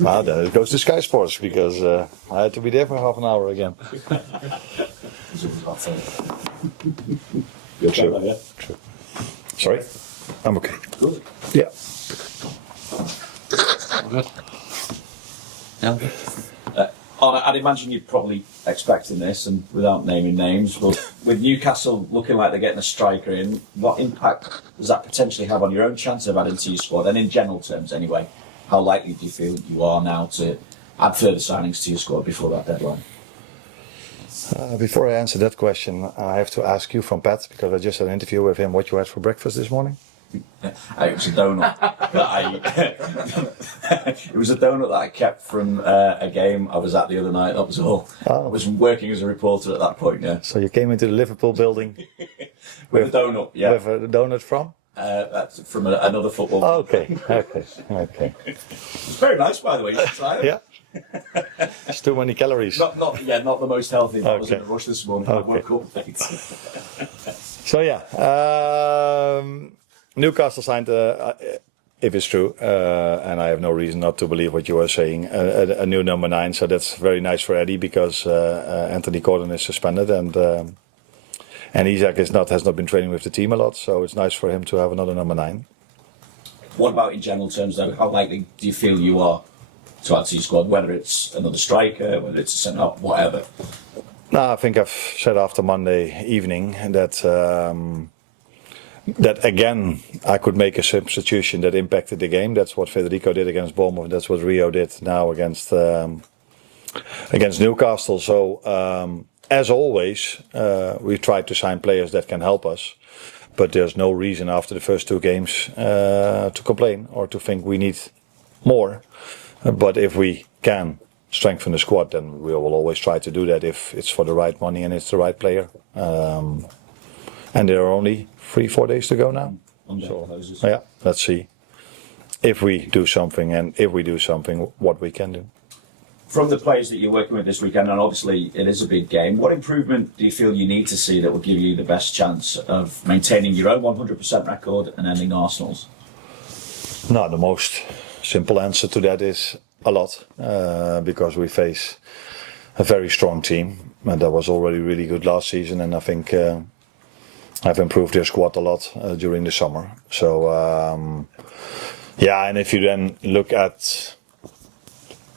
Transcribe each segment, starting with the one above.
Well, then it goes to Sky Sports because I had to be there for half an hour again. You're okay, yeah? True. Sorry? I'm okay. Good. Yeah. Good. Yeah. Arne, I'd imagine you're probably expecting this, and without naming names, but with Newcastle looking like they're getting a striker in, what impact does that potentially have on your own chance of adding to your squad? And in general terms, anyway, how likely do you feel you are now to add further signings to your squad before that deadline? Before I answer that question, I have to ask you from Pat, because I just had an interview with him, what you had for breakfast this morning? It was a donut it was a donut that I kept from a game I was at the other night, that was all. Oh. I was working as a reporter at that point, yeah. So you came into the Liverpool building with a donut, yeah. With a donut from? That's from another football club. Okay. It's very nice, by the way. You should try it. Yeah. It's too many calories. Not the most healthy. I was in a rush this morning. I woke up late. So yeah, Newcastle signed, if it's true, and I have no reason not to believe what you are saying, a new number 9. So that's very nice for Eddie because Anthony Gordon is suspended and Isaac has not been training with the team a lot. So it's nice for him to have another number 9. What about in general terms, though? How likely do you feel you are to add to your squad? Whether it's another striker, whether it's a centre-up, whatever. No, I think I've said after Monday evening that again I could make a substitution that impacted the game. That's what Federico did against Bournemouth. That's what Rio did now against Newcastle. So as always, we tried to sign players that can help us, but there's no reason after the first 2 games to complain or to think we need more. But if we can strengthen the squad, then we will always try to do that if it's for the right money and it's the right player. And there are only 3-4 days to go now. So, yeah, let's see if we do something, and if we do something, what we can do. From the players that you're working with this weekend, and obviously it is a big game, what improvement do you feel you need to see that will give you the best chance of maintaining your own 100% record and ending Arsenal's? No, the most simple answer to that is a lot, because we face a very strong team, and that was already really good last season, and I think I've improved their squad a lot during the summer. So yeah, and if you then look at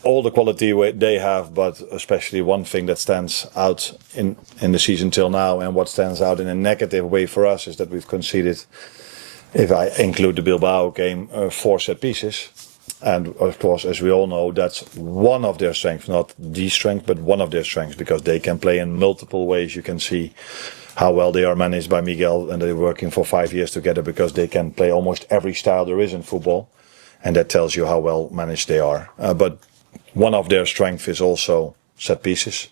all the quality they have, but especially one thing that stands out in the season till now, and what stands out in a negative way for us, is that we've conceded, if I include the Bilbao game, 4 set pieces. And of course, as we all know, that's one of their strengths, not the strength, but one of their strengths, because they can play in multiple ways. You can see how well they are managed by Miguel, and they're working for 5 years together because they can play almost every style there is in football. And that tells you how well managed they are. But one of their strengths is also set pieces.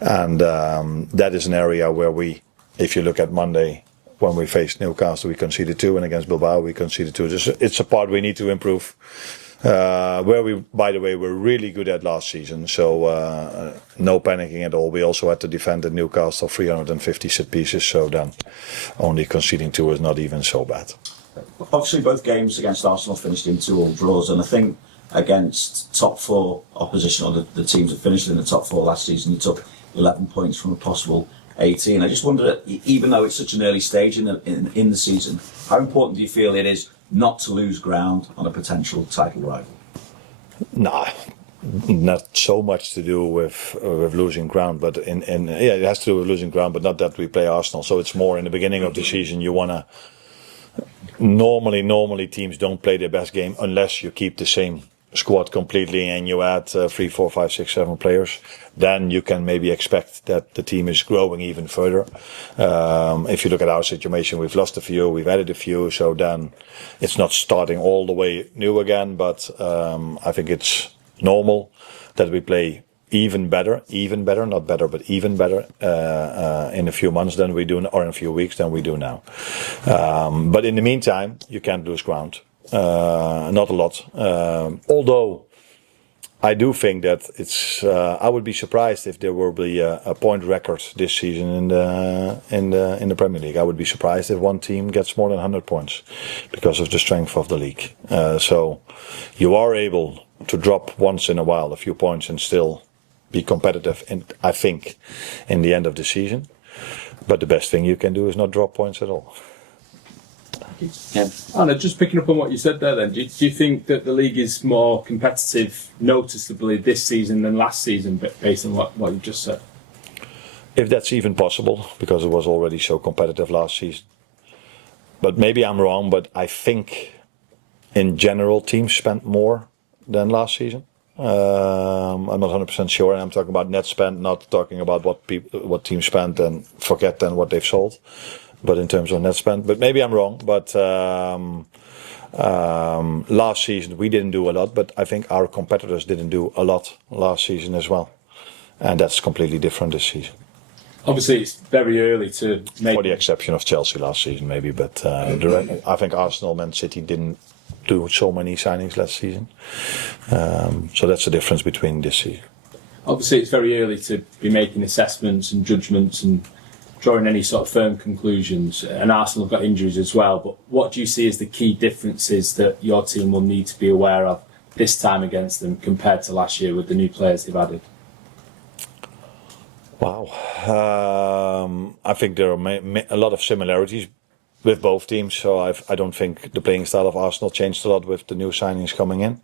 And that is an area where we, if you look at Monday, when we faced Newcastle, we conceded 2, and against Bilbao, we conceded 2. It's a part we need to improve. Where we, by the way, were really good at last season. So no panicking at all. We also had to defend at Newcastle 350 set pieces. So then only conceding 2 is not even so bad. Obviously, both games against Arsenal finished in 2-2 draws, and I think against top 4 opposition, or the teams that finished in the top 4 last season, you took 11 points from a possible 18. I just wondered, even though it's such an early stage in the season, how important do you feel it is not to lose ground on a potential title rival? Nah, not so much to do with losing ground, but it has to do with losing ground, but not that we play Arsenal. So it's more in the beginning of the season. You wanna normally teams don't play their best game unless you keep the same squad completely and you add 3, 4, 5, 6, 7 players. Then you can maybe expect that the team is growing even further. If you look at our situation, we've lost a few, we've added a few, so then it's not starting all the way new again, but I think it's normal that we play even better, not better, but even better in a few months than we do, or in a few weeks than we do now. But in the meantime, you can't lose ground. Not a lot. Although I do think that it's. I would be surprised if there will be a point record this season in the Premier League. I would be surprised if one team gets more than 100 points because of the strength of the league. So you are able to drop once in a while a few points and still be competitive. I think in the end of the season. But the best thing you can do is not drop points at all. Yeah. Arne, just picking up on what you said there then, do you think that the league is more competitive noticeably this season than last season, based on what you just said? If that's even possible, because it was already so competitive last season. But maybe I'm wrong, but I think in general teams spent more than last season. I'm not 100% sure, and I'm talking about net spend, not talking about what teams spent and forget then what they've sold. But in terms of net spend, but maybe I'm wrong. But last season we didn't do a lot, but I think our competitors didn't do a lot last season as well, and that's completely different this season. Obviously, it's very early to make. For the exception of Chelsea last season, maybe, but I think Arsenal, Man City didn't do so many signings last season. So that's the difference between this season. Obviously, it's very early to be making assessments and judgments and drawing any sort of firm conclusions. And Arsenal have got injuries as well. But what do you see as the key differences that your team will need to be aware of this time against them compared to last year with the new players they've added? Wow. I think there are a lot of similarities with both teams, so I don't think the playing style of Arsenal changed a lot with the new signings coming in.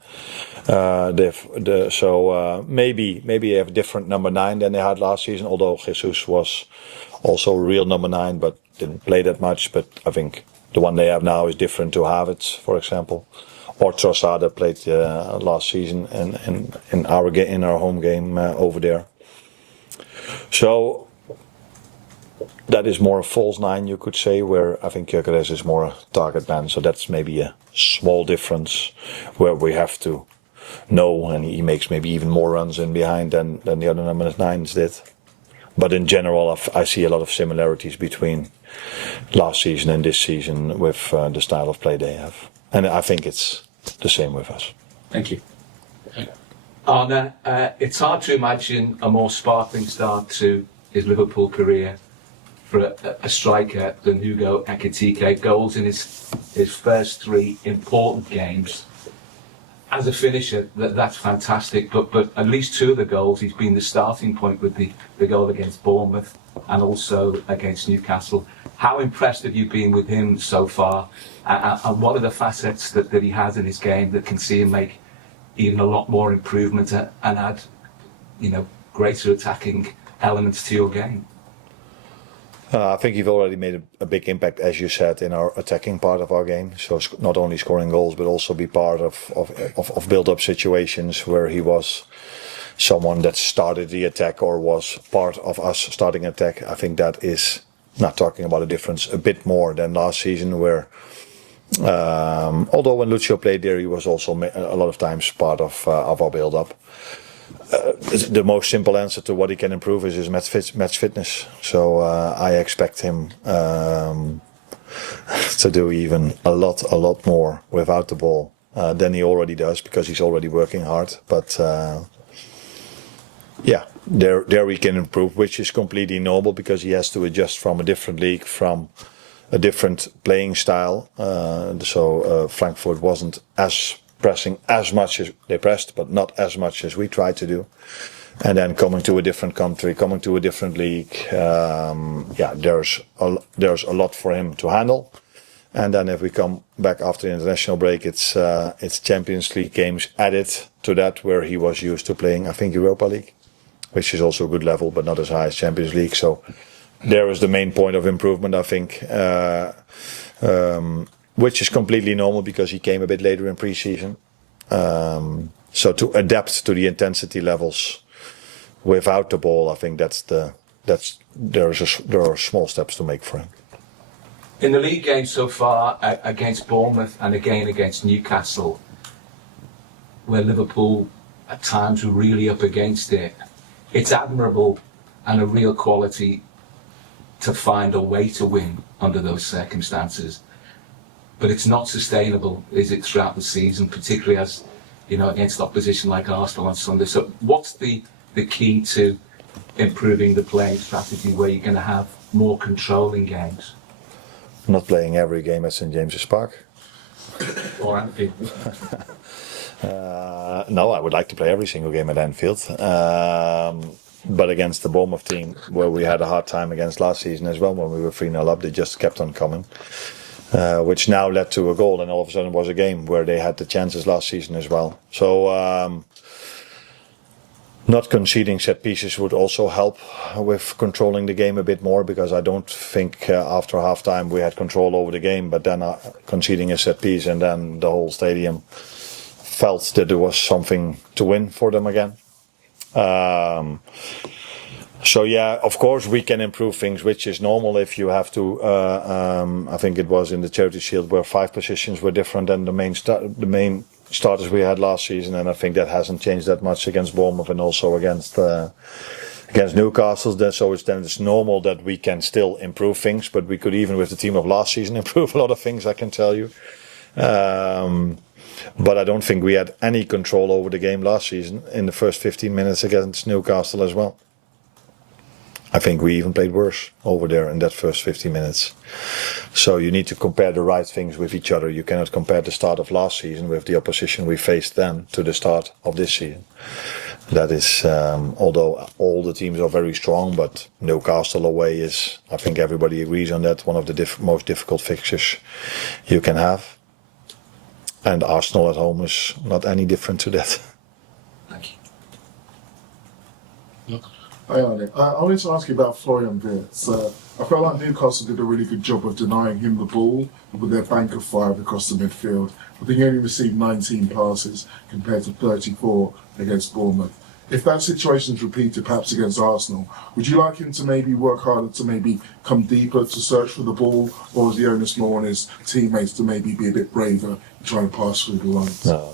Maybe they have a different number 9 than they had last season, although Jesus was also a real number 9 but didn't play that much. But I think the one they have now is different to Havertz, for example, or Trossard that played last season in our home game over there. So that is more a false 9, you could say, where I think Gyökeres is more a target man. So that's maybe a small difference where we have to know, and he makes maybe even more runs in behind than the other number 9s did. But in general, I see a lot of similarities between last season and this season with the style of play they have. And I think it's the same with us. Thank you. Arne, it's hard to imagine a more sparkling start to his Liverpool career for a striker than Hugo Ekitike. Goals in his first 3 important games. As a finisher, that's fantastic, but at least 2 of the goals, he's been the starting point with the goal against Bournemouth and also against Newcastle. How impressed have you been with him so far? And what are the facets that he has in his game that can see him make even a lot more improvement and add, greater attacking elements to your game? I think you've already made a big impact, as you said, in our attacking part of our game. So not only scoring goals, but also be part of build-up situations where he was someone that started the attack or was part of us starting attack. I think that is, not talking about a difference, a bit more than last season where, although when Lucio played there, he was also a lot of times part of our build-up. The most simple answer to what he can improve is his match fitness. So I expect him to do even a lot more without the ball than he already does, because he's already working hard. But there we can improve, which is completely normal because he has to adjust from a different league, from a different playing style. So Frankfurt wasn't as pressing as much as they pressed, but not as much as we tried to do. And then coming to a different country, coming to a different league, there's a lot for him to handle. And then if we come back after the international break, it's Champions League games added to that, where he was used to playing, I think, Europa League, which is also a good level, but not as high as Champions League. So there is the main point of improvement, I think. Which is completely normal because he came a bit later in pre-season. So to adapt to the intensity levels without the ball, I think there are small steps to make for him. In the league game so far, against Bournemouth and again against Newcastle, where Liverpool at times were really up against it, it's admirable and a real quality to find a way to win under those circumstances. But it's not sustainable, is it, throughout the season, particularly as against opposition like Arsenal on Sunday. So what's the key to improving the playing strategy where you're going to have more control in games? Not playing every game at St James's Park. Or Anfield? No, I would like to play every single game at Anfield. But against the Bournemouth team, where we had a hard time against last season as well, when we were 3-0 up, they just kept on coming. Which now led to a goal, and all of a sudden it was a game where they had the chances last season as well. So not conceding set pieces would also help with controlling the game a bit more, because I don't think after half time we had control over the game, but then conceding a set piece and then the whole stadium felt that there was something to win for them again. So yeah, of course we can improve things, which is normal if you have to. I think it was in the Charity Shield where 5 positions were different than the main starters we had last season, and I think that hasn't changed that much against Bournemouth and also against Newcastle. So it's normal that we can still improve things, but we could, even with the team of last season, improve a lot of things, I can tell you. But I don't think we had any control over the game last season in the first 15 minutes against Newcastle as well. I think we even played worse over there in that first 15 minutes. So you need to compare the right things with each other. You cannot compare the start of last season with the opposition we faced then to the start of this season. That is, although all the teams are very strong, but Newcastle away is, I think everybody agrees on that, one of the most difficult fixtures you can have. And Arsenal at home is not any different to that. Thank you. Hi, Arne. I wanted to ask you about Florian Wirtz. I felt like Newcastle did a really good job of denying him the ball with their bank of 5 across the midfield. I think he only received 19 passes compared to 34 against Bournemouth. If that situation is repeated, perhaps against Arsenal, would you like him to maybe work harder to maybe come deeper to search for the ball, or is the onus more on his teammates to maybe be a bit braver and try and pass through the lines? No.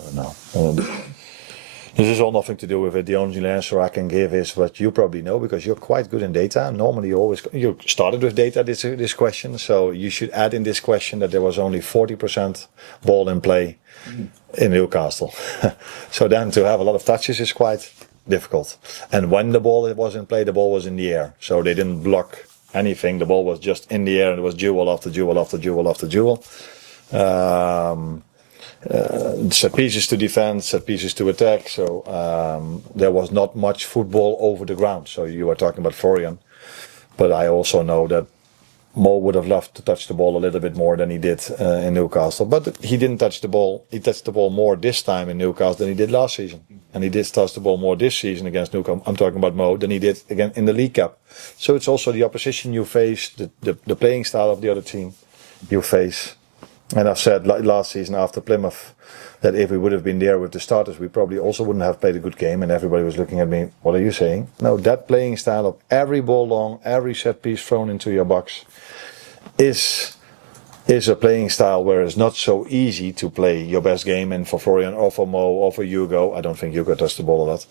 This is all nothing to do with it. The only answer I can give is what you probably know, because you're quite good in data. Normally you started with data this question, so you should add in this question that there was only 40% ball in play in Newcastle. So then to have a lot of touches is quite difficult. And when the ball was in play, the ball was in the air. So they didn't block anything. The ball was just in the air, and it was duel after duel after duel after duel. Set pieces to defend, set pieces to attack. So there was not much football over the ground. So you were talking about Florian, but I also know that Mo would have loved to touch the ball a little bit more than he did in Newcastle. But he didn't touch the ball. He touched the ball more this time in Newcastle than he did last season. And he did touch the ball more this season against Newcastle. I'm talking about Mo, than he did again in the League Cup. So it's also the opposition you face, the playing style of the other team you face. And I've said last season after Plymouth that if we would have been there with the starters, we probably also wouldn't have played a good game. And everybody was looking at me, what are you saying? No, that playing style of every ball long, every set piece thrown into your box is a playing style where it's not so easy to play your best game. And for Florian or for Mo or for Hugo, I don't think Hugo touched the ball a lot.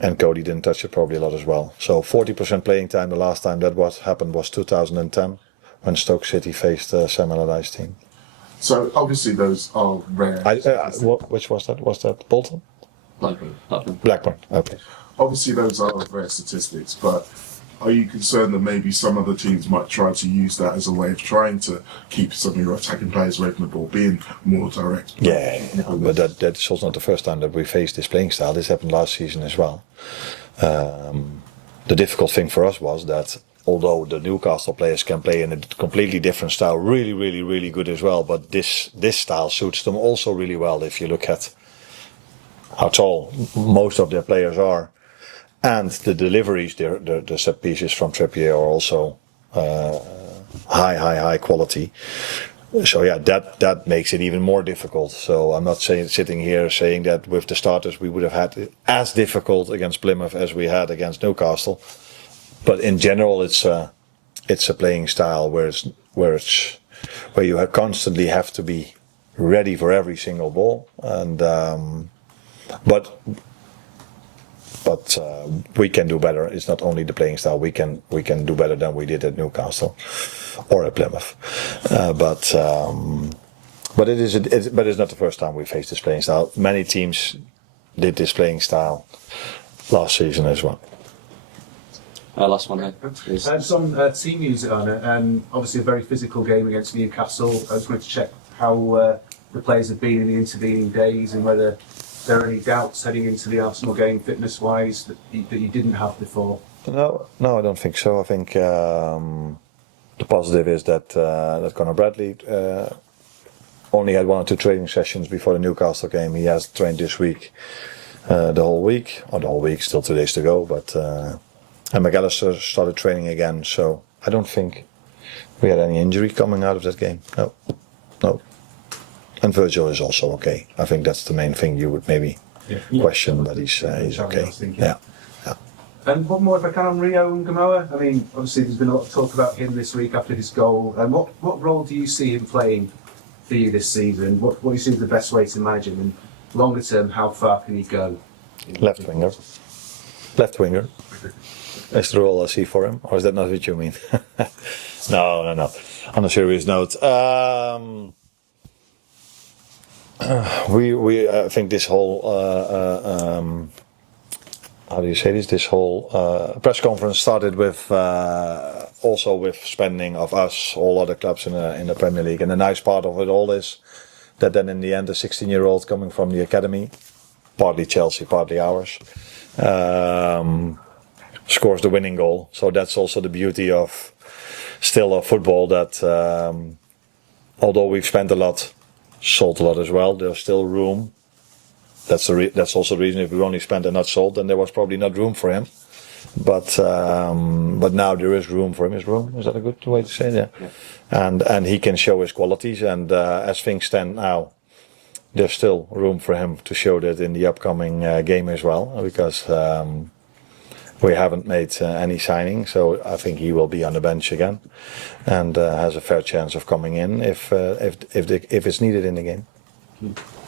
And Cody didn't touch it probably a lot as well. So 40% playing time. The last time that happened was 2010 when Stoke City faced Sam Allardyce team. So obviously those are rare. Which was that? Was that Bolton? Blackburn. Okay. Obviously those are rare statistics, but are you concerned that maybe some other teams might try to use that as a way of trying to keep some of your attacking players away from the ball, being more direct? Yeah, but that's also not the first time that we faced this playing style. This happened last season as well. The difficult thing for us was that although the Newcastle players can play in a completely different style, really, really, really good as well, but this style suits them also really well if you look at how tall most of their players are. And the deliveries, the set pieces from Trippier are also high quality. So yeah, that makes it even more difficult. So I'm not sitting here saying that with the starters we would have had it as difficult against Plymouth as we had against Newcastle. But in general, it's a playing style where you constantly have to be ready for every single ball. And but we can do better. It's not only the playing style. We can do better than we did at Newcastle or at Plymouth. But it's not the first time we faced this playing style. Many teams did this playing style last season as well. Last one here, please. Some team news, Arne. Obviously, a very physical game against Newcastle. I just wanted to check how the players have been in the intervening days and whether there are any doubts heading into the Arsenal game, fitness-wise, that you didn't have before. No, I don't think so. I think the positive is that Conor Bradley only had 1 or 2 training sessions before the Newcastle game. He has trained this week, the whole week, still 2 days to go. But and McAllister started training again, so I don't think we had any injury coming out of that game. No. And Virgil is also okay. I think that's the main thing you would maybe question, but he's okay. Yeah. And one more, if I can, on Rio and Gamoa. I mean, obviously, there's been a lot of talk about him this week after his goal. And what role do you see him playing for you this season? What do you see is the best way to manage him? And longer term, how far can he go? Left winger. Is the role I see for him, or is that not what you mean? No. On a serious note, I think this whole how do you say this? This whole press conference started with also with spending of us, all other clubs in the Premier League, and the nice part of it all is that then in the end, the 16-year-old coming from the academy, partly Chelsea, partly ours, scores the winning goal. So that's also the beauty of football, that although we've spent a lot, sold a lot as well, there's still room. That's also the reason, if we only spent and not sold, then there was probably not room for him. But now there is room for him. Is that a good way to say it? Yeah. And he can show his qualities, and as things stand now, there's still room for him to show that in the upcoming game as well, because we haven't made any signing, so I think he will be on the bench again, and has a fair chance of coming in if it's needed in the game.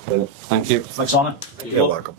Thank you. Thanks, Arne. You're welcome.